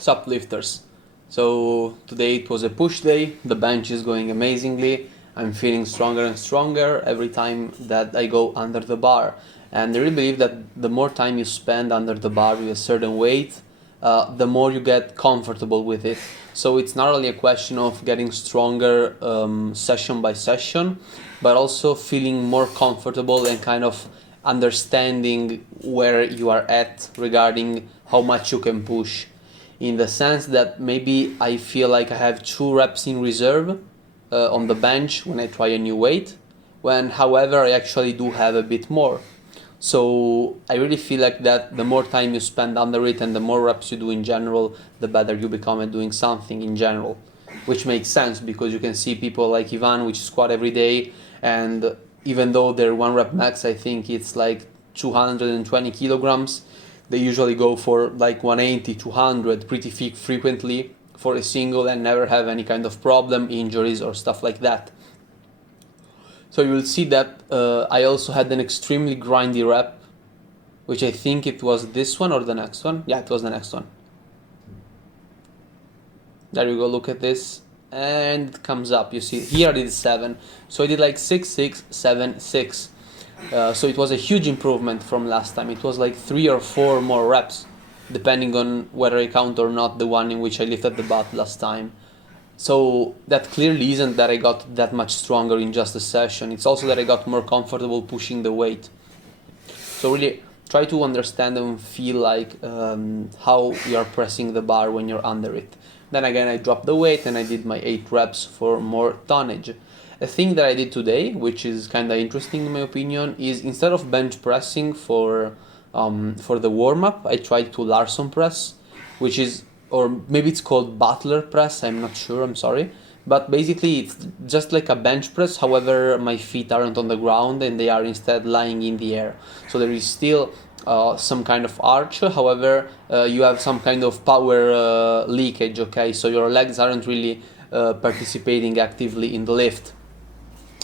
Sup lifters. So today it was a push day, the bench is going amazingly, I'm feeling stronger and stronger every time that I go under the bar. And I really believe that the more time you spend under the bar with a certain weight, the more you get comfortable with it. So it's not only a question of getting stronger session by session, but also feeling more comfortable and kind of understanding where you are at regarding how much you can push, in the sense that maybe I feel like I have 2 reps in reserve on the bench when I try a new weight, when however I actually do have a bit more. So I really feel like that the more time you spend under it and the more reps you do in general, the better you become at doing something in general. Which makes sense because you can see people like Ivan, which squat every day, and even though their 1 rep max, I think it's like 220 kilograms, they usually go for like 180, 200 pretty frequently for a single and never have any kind of problem, injuries or stuff like that. So you will see that I also had an extremely grindy rep, which I think it was this one or the next one. Yeah, it was the next one. There you go, look at this. And it comes up, you see, here I did 7. So I did like 6, 6, 7, 6. So it was a huge improvement from last time. It was like 3 or 4 more reps, depending on whether I count or not the one in which I lifted the butt last time. So that clearly isn't that I got that much stronger in just a session. It's also that I got more comfortable pushing the weight. So really try to understand and feel like how you are pressing the bar when you're under it. Then again, I dropped the weight and I did my 8 reps for more tonnage. A thing that I did today, which is kind of interesting in my opinion, is instead of bench pressing for the warm-up, I tried to Larson press, which is, or maybe it's called Butler press, I'm not sure, I'm sorry. But basically it's just like a bench press, however my feet aren't on the ground and they are instead lying in the air. So there is still some kind of arch, however you have some kind of power leakage, okay? So your legs aren't really participating actively in the lift.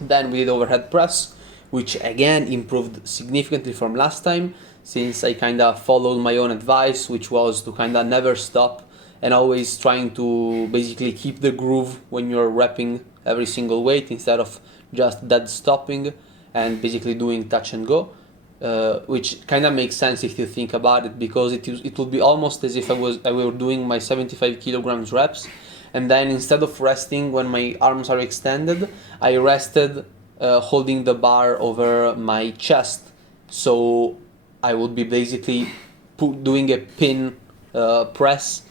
Then we did overhead press, which again improved significantly from last time, since I kind of followed my own advice, which was to kind of never stop and always trying to basically keep the groove when you're repping every single weight instead of just dead stopping and basically doing touch and go, which kind of makes sense if you think about it, because it would be almost as if I were doing my 75 kilograms reps, and then instead of resting when my arms are extended, I rested holding the bar over my chest. So I would be basically doing a pin press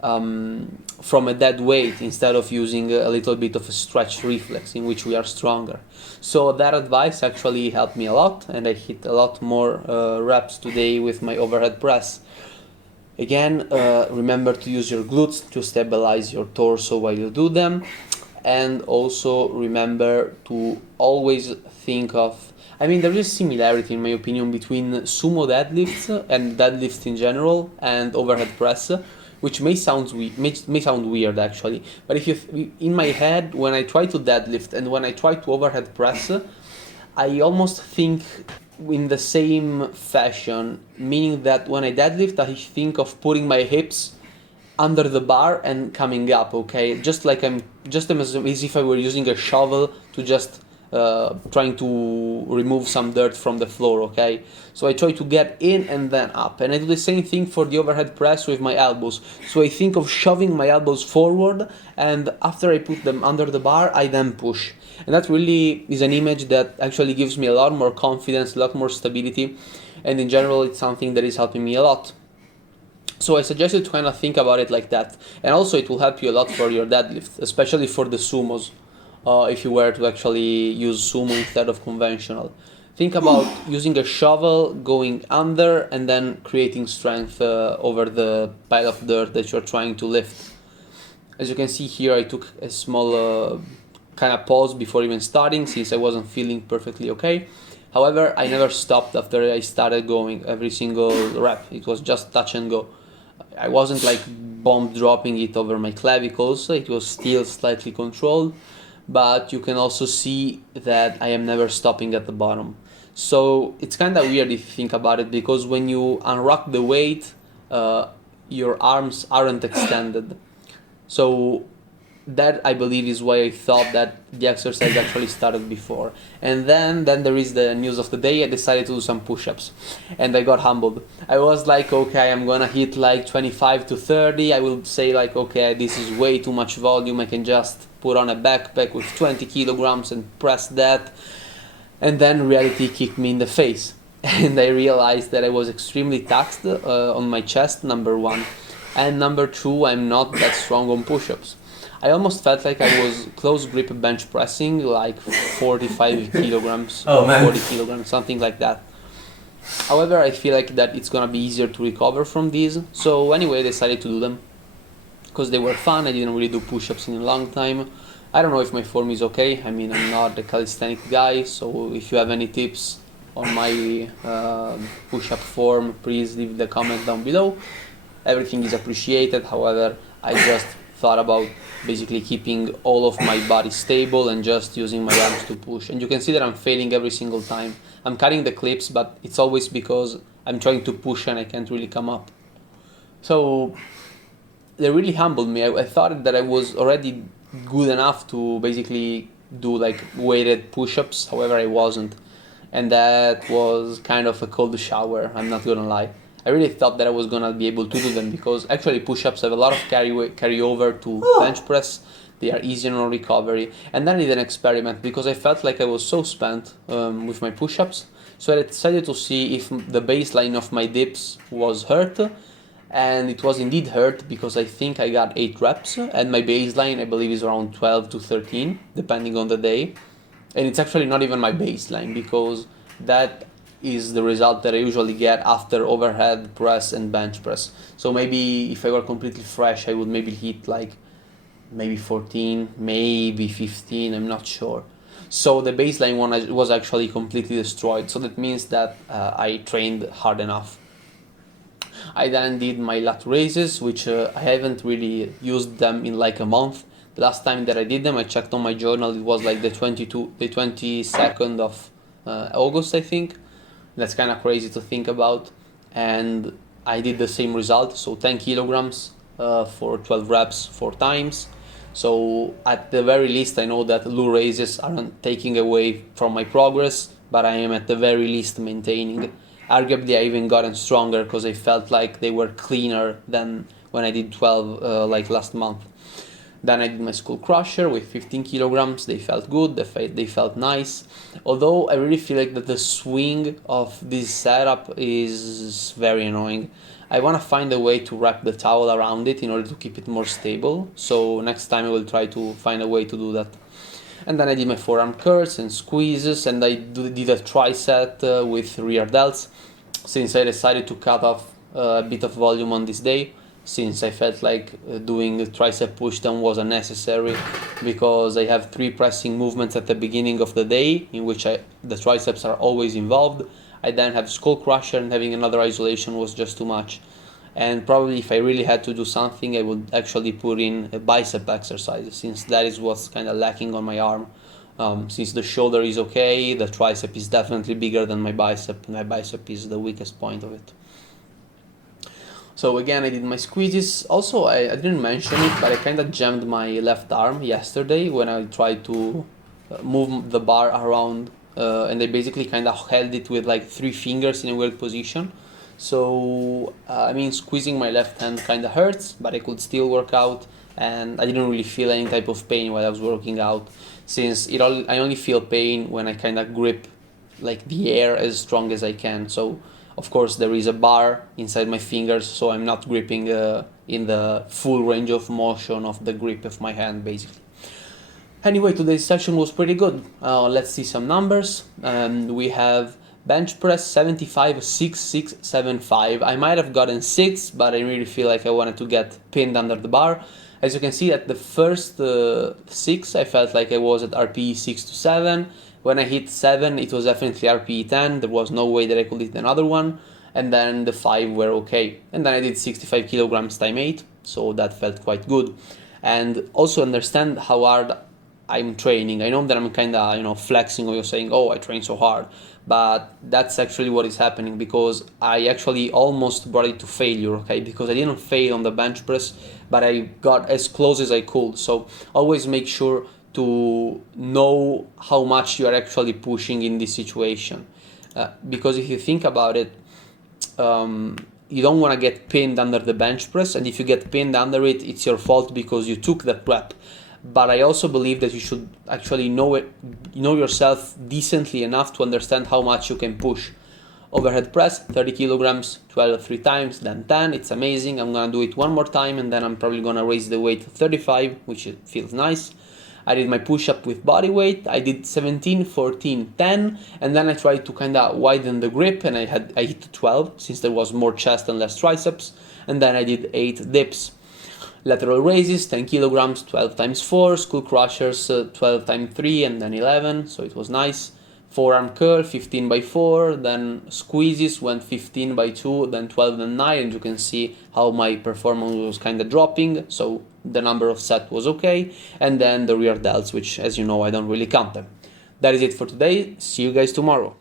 from a dead weight instead of using a little bit of a stretch reflex in which we are stronger. So that advice actually helped me a lot, and I hit a lot more reps today with my overhead press. Again, remember to use your glutes to stabilize your torso while you do them, and also remember to always think of, I mean, there is similarity in my opinion between sumo deadlifts and deadlifts in general and overhead press, which may sound weird actually, but if you, in my head, when I try to deadlift and when I try to overhead press, I almost think in the same fashion, meaning that when I deadlift, I think of putting my hips under the bar and coming up, okay? Just as if I were using a shovel to just trying to remove some dirt from the floor, okay? So I try to get in and then up, and I do the same thing for the overhead press with my elbows. So I think of shoving my elbows forward, and after I put them under the bar, I then push. And that really is an image that actually gives me a lot more confidence, a lot more stability, and in general it's something that is helping me a lot. So I suggest you to kind of think about it like that, and also it will help you a lot for your deadlift, especially for the sumos, if you were to actually use sumo instead of conventional. Think about using a shovel, going under, and then creating strength over the pile of dirt that you're trying to lift. As you can see here, I took a small kind of pause before even starting, since I wasn't feeling perfectly okay. However, I never stopped after I started going every single rep. It was just touch and go. I wasn't like bomb dropping it over my clavicles, it was still slightly controlled, but you can also see that I am never stopping at the bottom. So it's kind of weird if you think about it, because when you unrock the weight, your arms aren't extended. So that, I believe, is why I thought that the exercise actually started before. And then there is the news of the day. I decided to do some push-ups, and I got humbled. I was like, okay, I'm gonna hit like 25 to 30. I will say like, okay, this is way too much volume. I can just put on a backpack with 20 kilograms and press that. And then reality kicked me in the face, and I realized that I was extremely taxed on my chest, number one, and number two, I'm not that strong on push-ups. I almost felt like I was close grip bench pressing like 45 kilograms, Oh, or man. 40 kilograms, something like that. However, I feel like that it's gonna be easier to recover from these. So anyway, I decided to do them because they were fun. I didn't really do push-ups in a long time. I don't know if my form is okay. I mean, I'm not a calisthenic guy, so if you have any tips on my push-up form, please leave the comment down below. Everything is appreciated. However, I just thought about basically keeping all of my body stable and just using my arms to push. And you can see that I'm failing every single time. I'm cutting the clips, but it's always because I'm trying to push and I can't really come up. So they really humbled me. I thought that I was already good enough to basically do like weighted push-ups. However, I wasn't. And that was kind of a cold shower, I'm not gonna lie. I really thought that I was gonna be able to do them because actually push-ups have a lot of carryover to bench press. They are easier on recovery. And then I did an experiment because I felt like I was so spent with my push-ups. So I decided to see if the baseline of my dips was hurt. And it was indeed hurt because I think I got 8 reps. And my baseline, I believe, is around 12 to 13, depending on the day. And it's actually not even my baseline because that is the result that I usually get after overhead press and bench press. So maybe if I were completely fresh, I would maybe hit like maybe 14, maybe 15, I'm not sure. So the baseline one was actually completely destroyed. So that means that I trained hard enough. I then did my lat raises, which I haven't really used them in like a month. The last time that I did them, I checked on my journal, it was like the 22nd of August, I think. That's kind of crazy to think about. And I did the same result, so 10 kilograms for 12 reps 4 times. So at the very least, I know that low raises aren't taking away from my progress, but I am at the very least maintaining. Arguably, I even gotten stronger because I felt like they were cleaner than when I did 12 like last month. Then I did my skull crusher with 15 kilograms. They felt good, they felt nice. Although I really feel like that the swing of this setup is very annoying. I want to find a way to wrap the towel around it in order to keep it more stable. So next time I will try to find a way to do that. And then I did my forearm curls and squeezes, and I did a tricep with rear delts, since I decided to cut off a bit of volume on this day, since I felt like doing a tricep push down was unnecessary, because I have 3 pressing movements at the beginning of the day, in which the triceps are always involved. I then have skull crusher, and having another isolation was just too much. And probably if I really had to do something, I would actually put in a bicep exercise, since that is what's kind of lacking on my arm. Since the shoulder is okay, the tricep is definitely bigger than my bicep, and my bicep is the weakest point of it. So again, I did my squeezes. Also, I didn't mention it, but I kind of jammed my left arm yesterday when I tried to move the bar around, and I basically kind of held it with like 3 fingers in a weird position. So, I mean, squeezing my left hand kind of hurts, but I could still work out, and I didn't really feel any type of pain while I was working out, since I only feel pain when I kind of grip like the air as strong as I can. So, of course, there is a bar inside my fingers, so I'm not gripping in the full range of motion of the grip of my hand, basically. Anyway, today's session was pretty good. Let's see some numbers. We have bench press 75, 6, 6, 7, 5. I might have gotten 6, but I really feel like I wanted to get pinned under the bar. As you can see, at the first 6, I felt like I was at RPE 6 to 7. When I hit 7, it was definitely RPE 10. There was no way that I could hit another one. And then the 5 were okay. And then I did 65 kilograms time 8, so that felt quite good. And also understand how hard I'm training. I know that I'm kind of, you know, flexing or you're saying, oh, I train so hard. But that's actually what is happening, because I actually almost brought it to failure, okay? Because I didn't fail on the bench press, but I got as close as I could. So always make sure to know how much you are actually pushing in this situation. Because if you think about it, you don't want to get pinned under the bench press, and if you get pinned under it, it's your fault because you took that rep. But I also believe that you should actually know yourself decently enough to understand how much you can push. Overhead press, 30 kilograms, 12 3 times, then 10. It's amazing. I'm gonna do it one more time, and then I'm probably gonna raise the weight to 35, which feels nice. I did my push-up with body weight. I did 17, 14, 10, and then I tried to kind of widen the grip, and I hit 12 since there was more chest and less triceps, and then I did 8 dips. Lateral raises, 10 kilograms, 12 times 4, skull crushers, 12 times 3, and then 11, so it was nice. Forearm curl, 15 by 4, then squeezes went 15 by 2, then 12 and 9, and you can see how my performance was kind of dropping, so the number of sets was okay, and then the rear delts, which, as you know, I don't really count them. That is it for today. See you guys tomorrow.